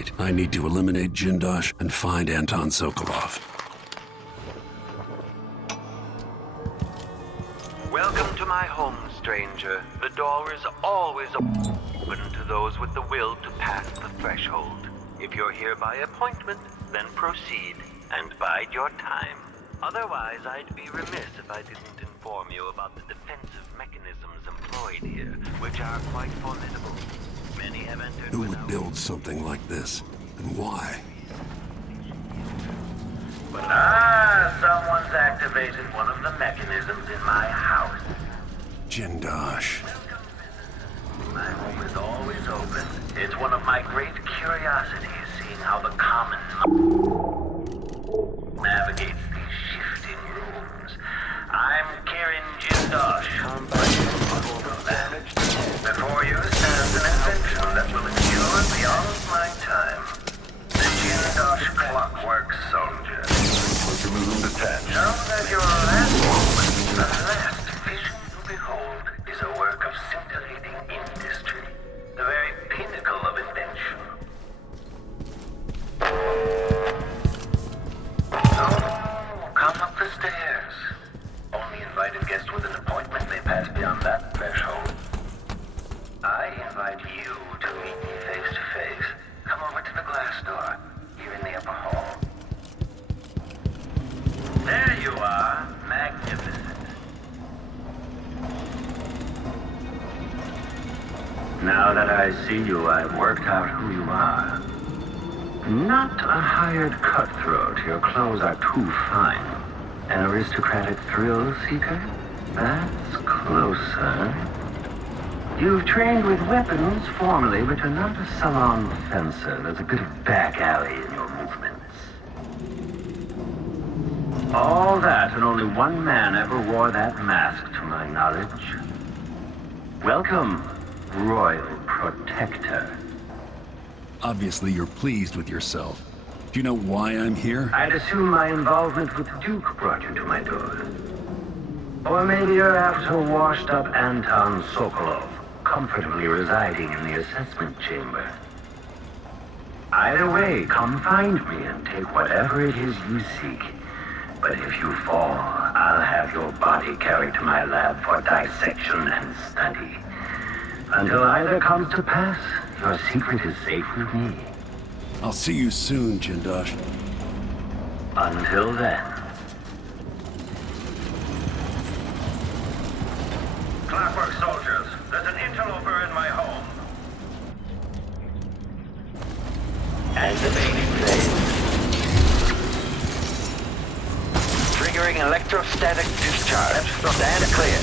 right. I need to eliminate Jindosh and find Anton Sokolov. Welcome to my home, stranger. The door is always open to those with the will to pass the threshold. If you're here by appointment, then proceed and bide your time. Otherwise, I'd be remiss if I didn't inform you about the defensive mechanisms employed here, which are quite formidable. Many have entered Who would build something like this, and why? Someone's activated one of the mechanisms in my house. Jindosh. My home is always open. It's one of my great curiosities, seeing how the common navigates these shifting rooms. I'm Kieran Jindosh. Before you stands an invention that will endure beyond my time. The Jindosh Clockwork Soldier. Know that your last moment, the last vision you behold, is a work of scintillating industry. The very pinnacle of invention. So, come up the stairs. Only invited guests with an appointment may pass beyond that threshold. I invite you to meet me face to face. Come over to the glass door, here in the upper hall. There you are, magnificent. Now that I see you, I've worked out who you are. Not a hired cutthroat. Your clothes are too fine. An aristocratic thrill seeker? That's closer. You've trained with weapons formally, but you're not a salon fencer. There's a bit of back alley in your movements. All that, and only one man ever wore that mask, to my knowledge. Welcome, Royal Protector. Obviously, you're pleased with yourself. Do you know why I'm here? I'd assume my involvement with the Duke brought you to my door. Or maybe you're after washed-up Anton Sokolov, comfortably residing in the assessment chamber. Either way, come find me and take whatever it is you seek. But if you fall, I'll have your body carried to my lab for dissection and study. Until either comes to pass, your secret is safe with me. I'll see you soon, Jindosh. Until then. Clockwork soldiers, there's an interloper in my home. Activating phase. Triggering electrostatic discharge. Stand clear.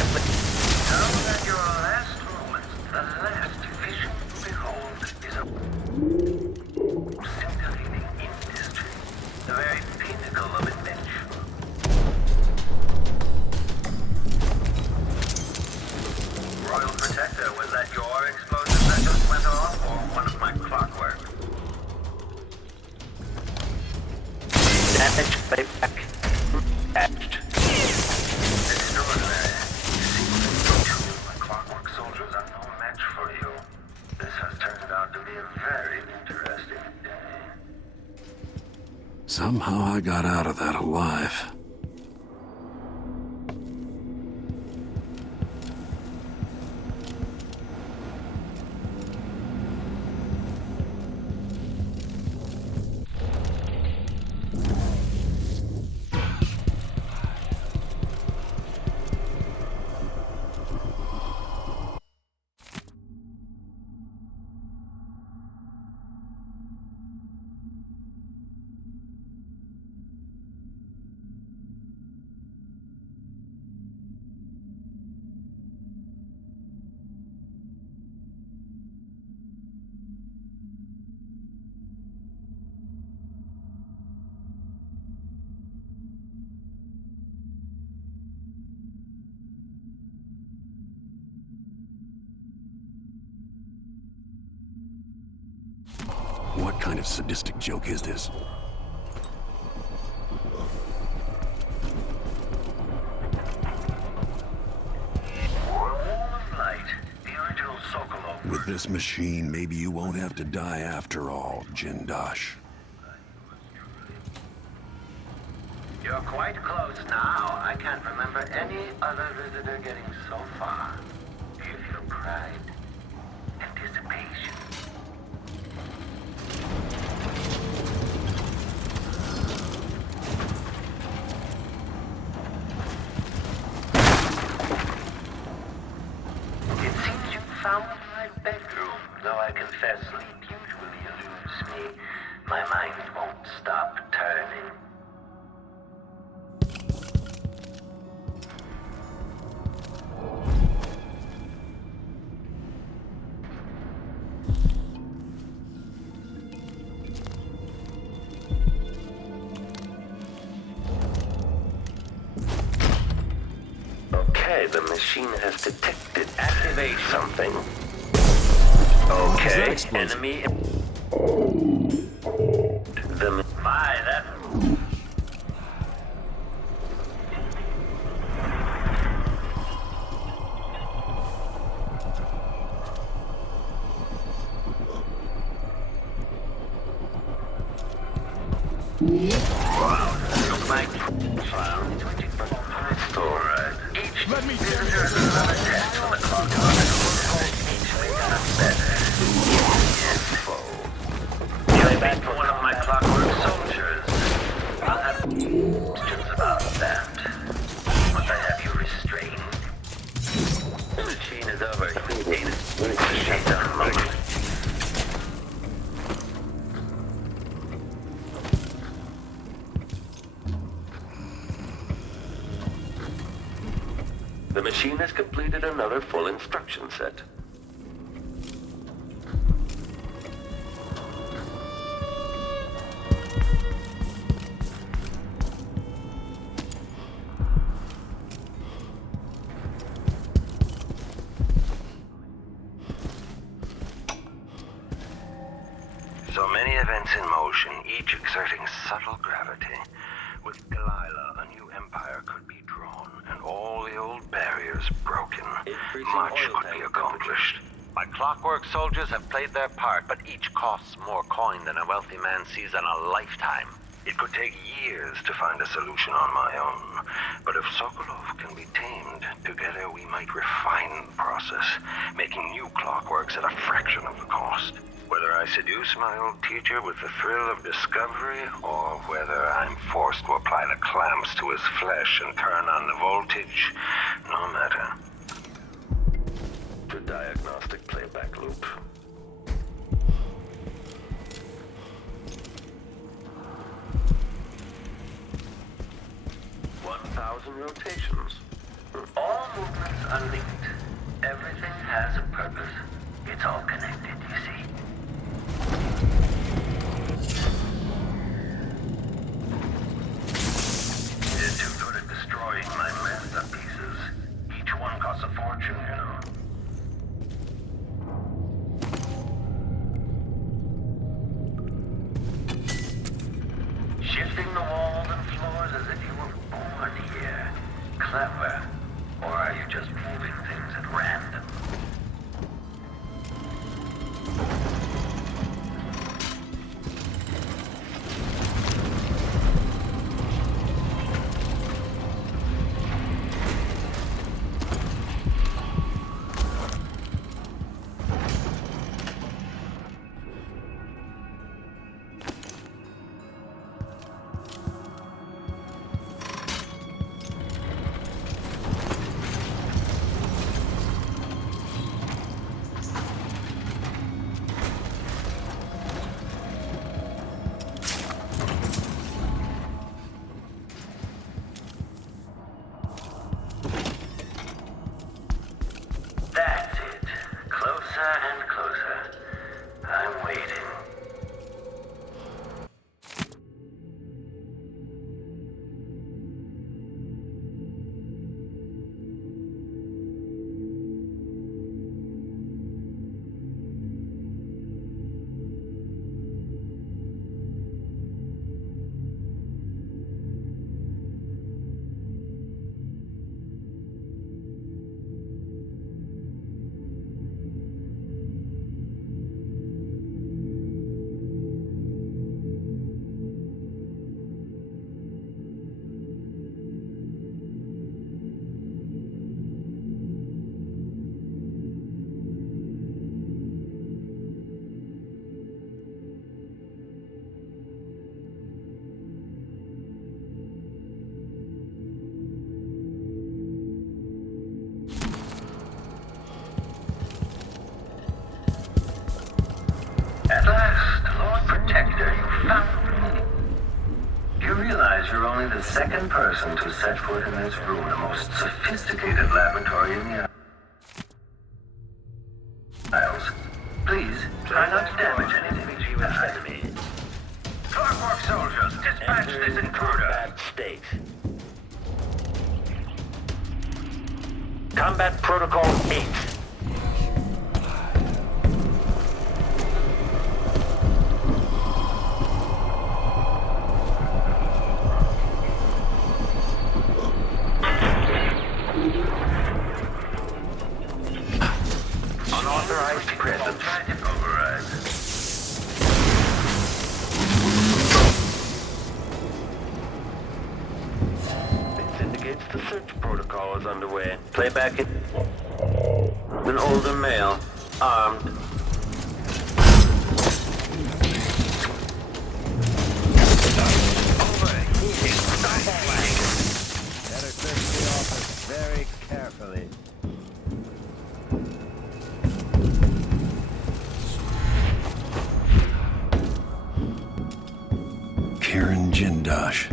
Now that your last moment, the last vision you behold, is a scintillating industry. The very pinnacle of invention. Royal Protector, was that your explosion that just went off, or one of my clockwork? Damage playback. Patched. Extraordinary. My clockwork soldiers are no match for you. This has turned out to be a very interesting day. Somehow I got out of that alive. What kind of sadistic joke is this? For a wall of light, the original Sokolov With this machine, maybe you won't have to die after all, Jindosh. You're quite close now. I can't remember any other visitor getting so far. Do you feel pride? Anticipation? It seems you found my bedroom, though I confess sleep usually eludes me. My mind won't stop turning. Okay, the machine has detected. Activate something. Okay, enemy. My, that. Wow, looks like file 24 each Let me visitor is another test on the clock tower. Each making us better. Getting back to one of my clockwork soldiers. I'll have questions about that. Once I have you restrained. The machine is overheating. Shut down motion. The machine has completed another full instruction set. So many events in motion, each exerting subtle gravity. With Delilah, a new empire could be drawn, and all the old barriers broken. Much could be accomplished. My clockwork soldiers have played their part, but each costs more coin than a wealthy man sees in a lifetime. It could take years to find a solution on my own. But if Sokolov can be tamed, together we might refine the process, making new clockworks at a fraction of the cost. Whether I seduce my old teacher with the thrill of discovery, or whether I'm forced to apply the clamps to his flesh and turn on the voltage, no matter. The diagnostic playback loop. Rotations. All movements are linked. Everything has a purpose. It's all connected, you see. You're too good at destroying my masterpieces. Each one costs a fortune, you know. Shifting the walls and floors as if you were born here. Clever. Or are you just moving things at random? You realize you're only the second person to set foot in this room, the most sophisticated laboratory in the Isles. Please, try not to damage anything she was fed me. Clockwork soldiers, dispatch this intruder. Bad state. Combat Protocol 8. Unauthorized presence. Override. This indicates the search protocol is underway. Playback it. An older male, armed. Overheating. Better search the office very carefully. Karen Jindosh.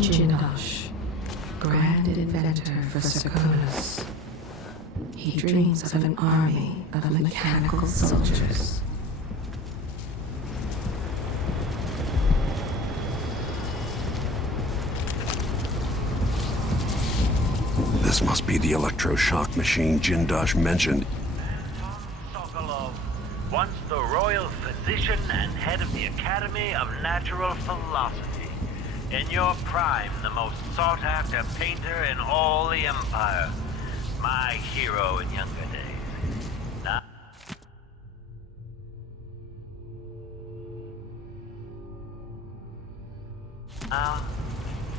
Jindosh, grand inventor for Sarkonos. He dreams of an army of mechanical soldiers. This must be the electroshock machine Jindosh mentioned. Sokolov, once the royal physician and head of the Academy of Natural Philosophy. In your prime, the most sought-after painter in all the Empire. My hero in younger days. Now,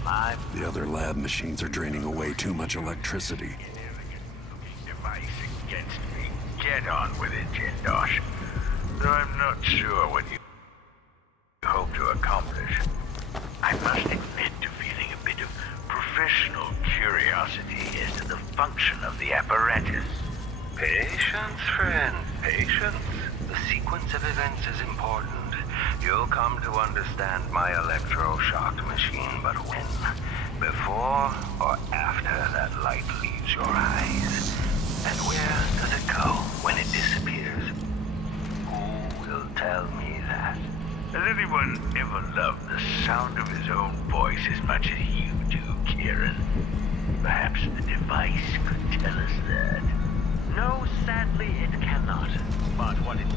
my The other lab machines are draining away too much electricity. Device against me. Get on with it, Jindosh. Though I'm not sure what you hope to accomplish. I must admit to feeling a bit of professional curiosity as to the function of the apparatus. Patience, friend, patience. The sequence of events is important. You'll come to understand my electroshock machine, but when? Before or after that light leaves your eyes? And where does it go when it disappears? Who will tell me that? Has anyone ever loved the sound of his own voice as much as you do, Kieran? Perhaps the device could tell us that. no, sadly, it cannot. But what it